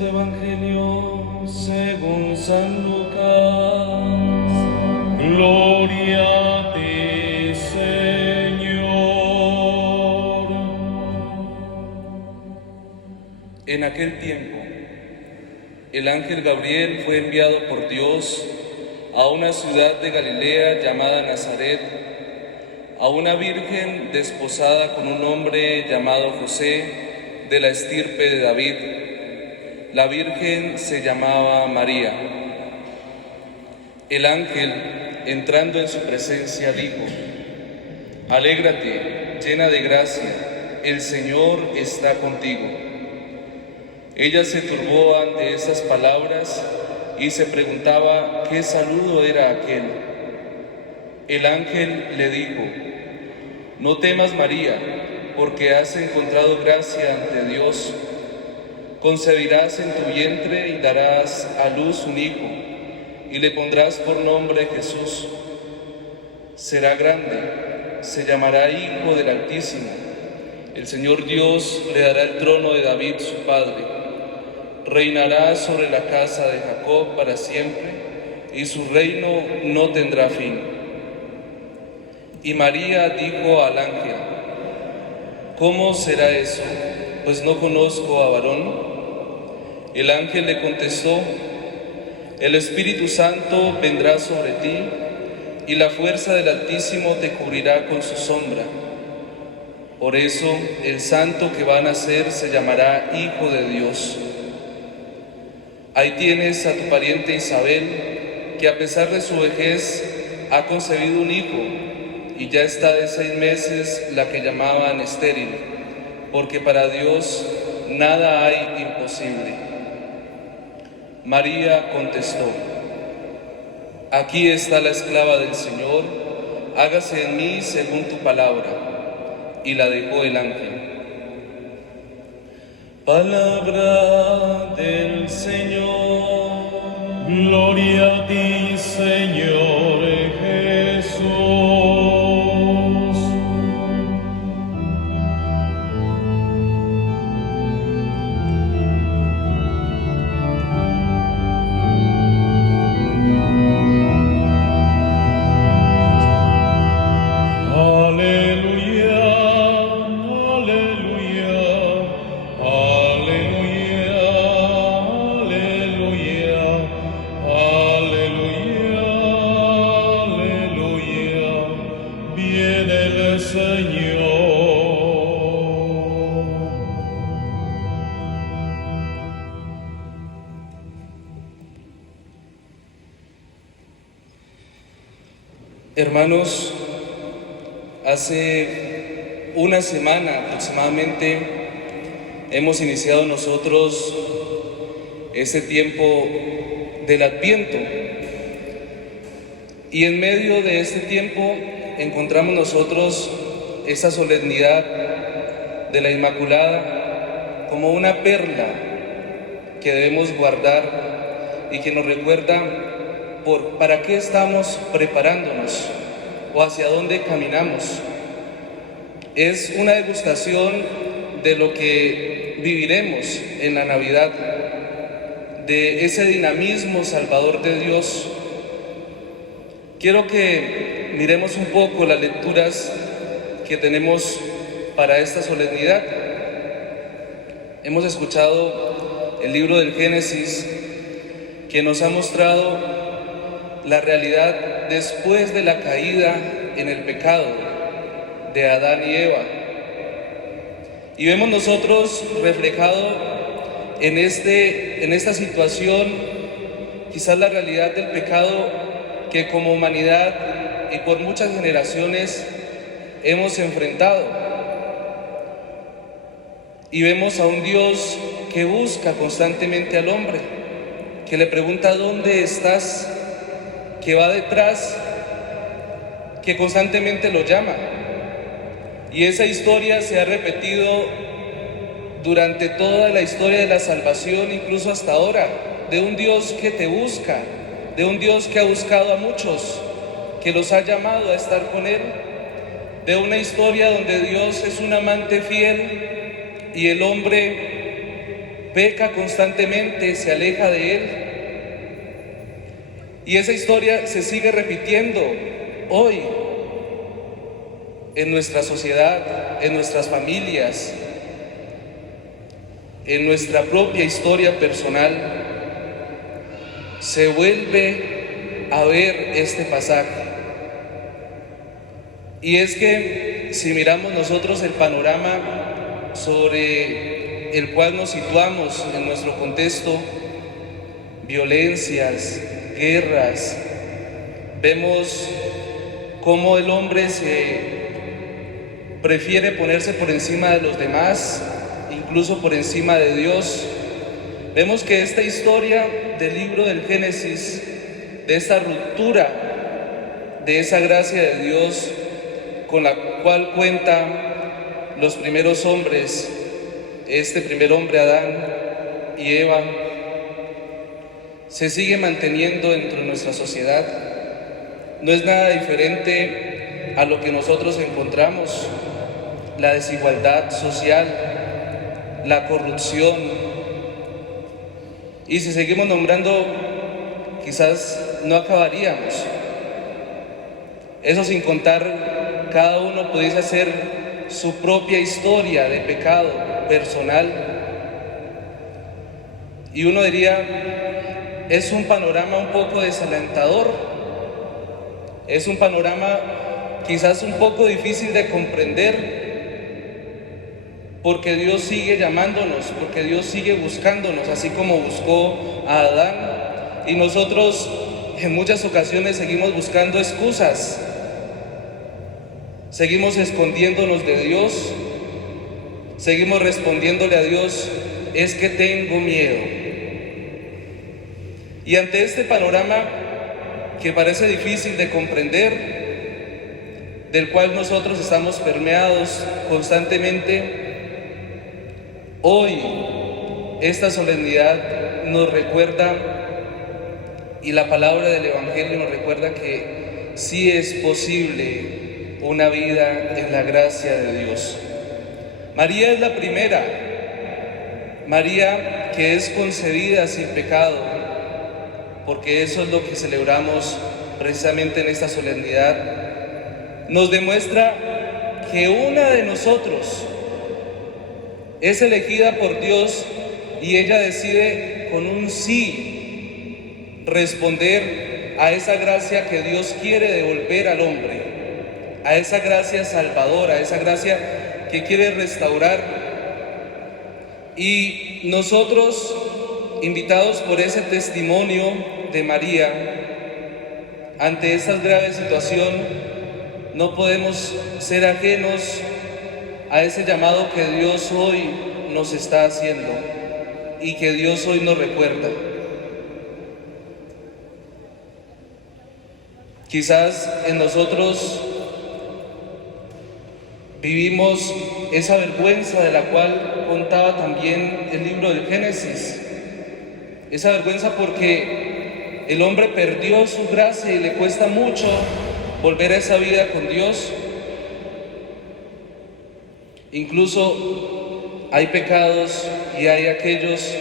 Santo Evangelio según San Lucas. Gloria a ti, Señor. En aquel tiempo, el ángel Gabriel fue enviado por Dios a una ciudad de Galilea llamada Nazaret, a una virgen desposada con un hombre llamado José, de la estirpe de David. La virgen se llamaba María. El ángel, entrando en su presencia, dijo: Alégrate, llena de gracia, el Señor está contigo. Ella se turbó ante esas palabras y se preguntaba qué saludo era aquel. El ángel le dijo: No temas, María, porque has encontrado gracia ante Dios. Concebirás en tu vientre y darás a luz un hijo, y le pondrás por nombre Jesús. Será grande, se llamará Hijo del Altísimo. El Señor Dios le dará el trono de David su padre. Reinará sobre la casa de Jacob para siempre, y su reino no tendrá fin. Y María dijo al ángel: ¿Cómo será eso? Pues no conozco a varón. El ángel le contestó: El Espíritu Santo vendrá sobre ti, y la fuerza del Altísimo te cubrirá con su sombra. Por eso el santo que va a nacer se llamará Hijo de Dios. Ahí tienes a tu pariente Isabel, que a pesar de su vejez ha concebido un hijo, y ya está de 6 meses la que llamaban estéril, porque para Dios nada hay imposible. María contestó: Aquí está la esclava del Señor, hágase en mí según tu palabra. Y la dejó el ángel. Palabra del Señor. Gloria a ti, Señor Jesús. Hermanos, hace una semana aproximadamente hemos iniciado nosotros este tiempo del Adviento, y en medio de este tiempo encontramos nosotros esa solemnidad de la Inmaculada como una perla que debemos guardar y que nos recuerda para qué estamos preparándonos o hacia dónde caminamos. Es una degustación de lo que viviremos en la Navidad, de ese dinamismo salvador de Dios. Quiero que miremos un poco las lecturas que tenemos para esta solemnidad. Hemos escuchado el libro del Génesis, que nos ha mostrado la realidad después de la caída en el pecado de Adán y Eva. Y vemos nosotros reflejado en esta situación quizás la realidad del pecado que como humanidad y por muchas generaciones hemos enfrentado. Y vemos a un Dios que busca constantemente al hombre, que le pregunta: ¿dónde estás?, que va detrás, que constantemente lo llama. Y esa historia se ha repetido durante toda la historia de la salvación, incluso hasta ahora, de un Dios que te busca, de un Dios que ha buscado a muchos, que los ha llamado a estar con Él, de una historia donde Dios es un amante fiel y el hombre peca constantemente, se aleja de Él. Y esa historia se sigue repitiendo hoy en nuestra sociedad, en nuestras familias, en nuestra propia historia personal. Se vuelve a ver este pasaje. Y es que si miramos nosotros el panorama sobre el cual nos situamos en nuestro contexto, violencias, guerras, vemos cómo el hombre prefiere ponerse por encima de los demás, incluso por encima de Dios. Vemos que esta historia del libro del Génesis, de esta ruptura de esa gracia de Dios con la cual cuentan los primeros hombres, este primer hombre Adán y Eva, se sigue manteniendo dentro de nuestra sociedad. No es nada diferente a lo que nosotros encontramos: la desigualdad social, la corrupción. Y si seguimos nombrando, quizás no acabaríamos. Eso sin contar, cada uno pudiese hacer su propia historia de pecado personal. Y uno diría, es un panorama un poco desalentador, es un panorama quizás un poco difícil de comprender, porque Dios sigue llamándonos, porque Dios sigue buscándonos, así como buscó a Adán. Y nosotros en muchas ocasiones seguimos buscando excusas, seguimos escondiéndonos de Dios, seguimos respondiéndole a Dios: es que tengo miedo. Y ante este panorama que parece difícil de comprender, del cual nosotros estamos permeados constantemente, hoy esta solemnidad nos recuerda, y la palabra del Evangelio nos recuerda, que sí es posible una vida en la gracia de Dios. María es la primera, María que es concebida sin pecado, porque eso es lo que celebramos precisamente en esta solemnidad. Nos demuestra que una de nosotros es elegida por Dios y ella decide con un sí responder a esa gracia que Dios quiere devolver al hombre, a esa gracia salvadora, a esa gracia que quiere restaurar. Y nosotros, invitados por ese testimonio de María, ante esta grave situación, no podemos ser ajenos a ese llamado que Dios hoy nos está haciendo y que Dios hoy nos recuerda. Quizás en nosotros vivimos esa vergüenza de la cual contaba también el libro del Génesis. Esa vergüenza porque el hombre perdió su gracia y le cuesta mucho volver a esa vida con Dios. Incluso hay pecados y hay aquellos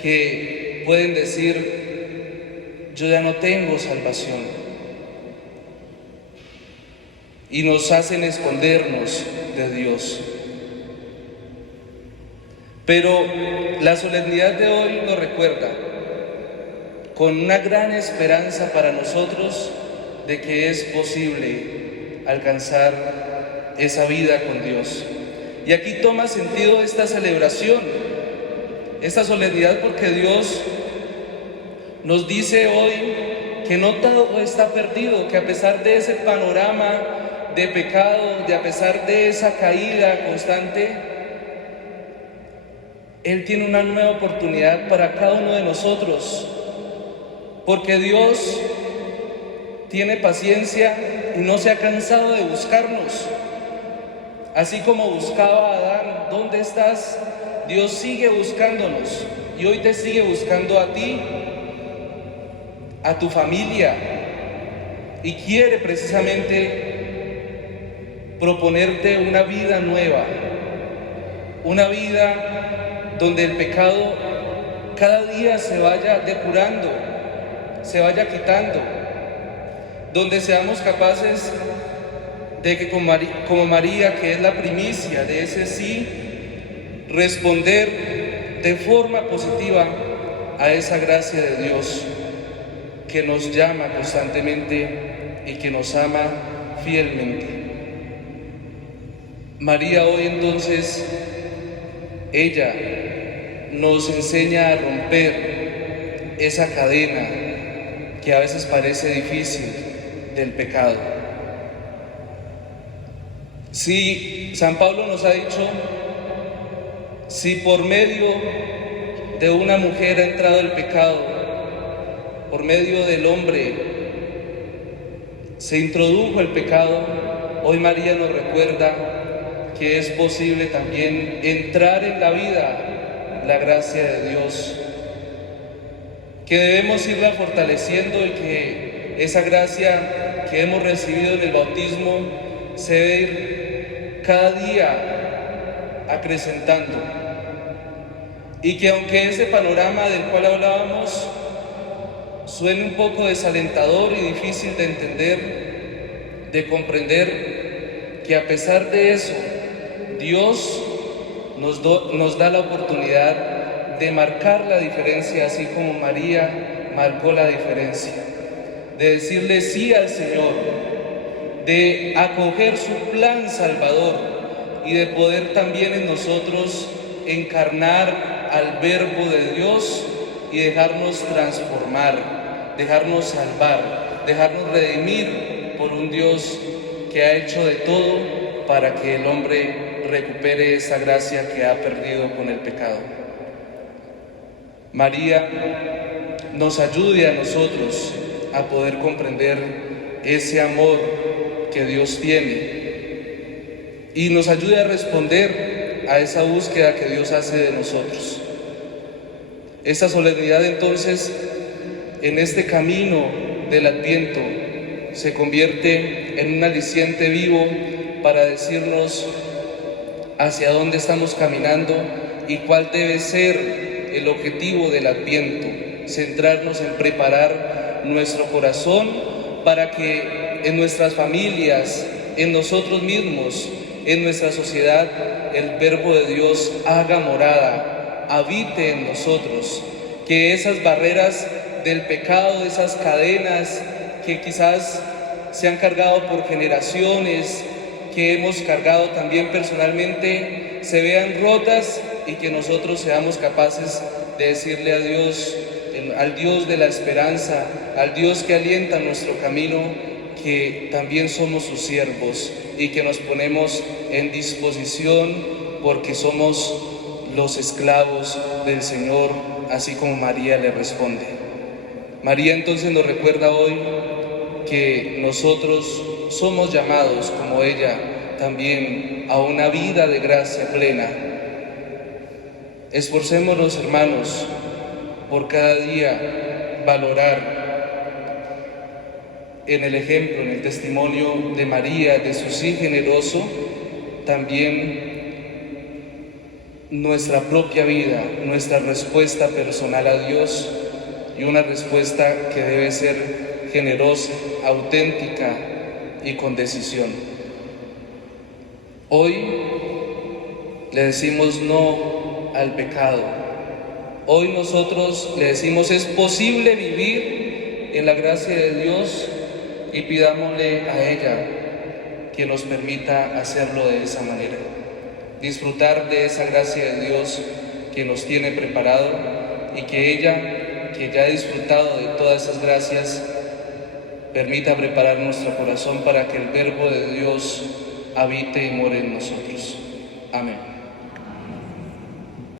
que pueden decir: yo ya no tengo salvación. Y nos hacen escondernos de Dios. Pero la solemnidad de hoy nos recuerda con una gran esperanza para nosotros de que es posible alcanzar esa vida con Dios. Y aquí toma sentido esta celebración, esta solemnidad, porque Dios nos dice hoy que no todo está perdido, que a pesar de ese panorama de pecado, a pesar de esa caída constante, Él tiene una nueva oportunidad para cada uno de nosotros, porque Dios tiene paciencia y no se ha cansado de buscarnos. Así como buscaba a Adán: ¿dónde estás? Dios sigue buscándonos y hoy te sigue buscando a ti, a tu familia, y quiere precisamente proponerte una vida nueva, una vida donde el pecado cada día se vaya depurando, se vaya quitando, donde seamos capaces de que como María, que es la primicia de ese sí, responder de forma positiva a esa gracia de Dios que nos llama constantemente y que nos ama fielmente. María hoy entonces, ella nos enseña a romper esa cadena que a veces parece difícil del pecado. Si San Pablo nos ha dicho, si por medio de una mujer ha entrado el pecado, por medio del hombre se introdujo el pecado, hoy María nos recuerda que es posible también entrar en la vida la gracia de Dios, que debemos irla fortaleciendo y que esa gracia que hemos recibido en el bautismo se debe ir cada día acrecentando, y que aunque ese panorama del cual hablábamos suene un poco desalentador y difícil de entender, de comprender, que a pesar de eso Dios nos da la oportunidad de marcar la diferencia, así como María marcó la diferencia, de decirle sí al Señor, de acoger su plan salvador y de poder también en nosotros encarnar al Verbo de Dios y dejarnos transformar, dejarnos salvar, dejarnos redimir por un Dios que ha hecho de todo para que el hombre recupere esa gracia que ha perdido con el pecado. María nos ayude a nosotros a poder comprender ese amor que Dios tiene y nos ayude a responder a esa búsqueda que Dios hace de nosotros. Esta solemnidad entonces, en este camino del Adviento, se convierte en un aliciente vivo para decirnos hacia dónde estamos caminando y cuál debe ser el objetivo del Adviento: centrarnos en preparar nuestro corazón para que en nuestras familias, en nosotros mismos, en nuestra sociedad, el Verbo de Dios haga morada, habite en nosotros, que esas barreras del pecado, esas cadenas que quizás se han cargado por generaciones, que hemos cargado también personalmente, se vean rotas y que nosotros seamos capaces de decirle a Dios, al Dios de la esperanza, al Dios que alienta nuestro camino, que también somos sus siervos y que nos ponemos en disposición porque somos los esclavos del Señor, así como María le responde. María entonces nos recuerda hoy que nosotros somos llamados, como ella, también a una vida de gracia plena. Esforcémonos, hermanos, por cada día valorar en el ejemplo, en el testimonio de María, de su sí generoso, también nuestra propia vida, nuestra respuesta personal a Dios, y una respuesta que debe ser generosa, auténtica y con decisión. Hoy le decimos no al pecado. Hoy nosotros le decimos es posible vivir en la gracia de Dios, y pidámosle a ella que nos permita hacerlo de esa manera, disfrutar de esa gracia de Dios que nos tiene preparado, y que ella, que ya ha disfrutado de todas esas gracias, permita preparar nuestro corazón para que el Verbo de Dios habite y more en nosotros. Amén.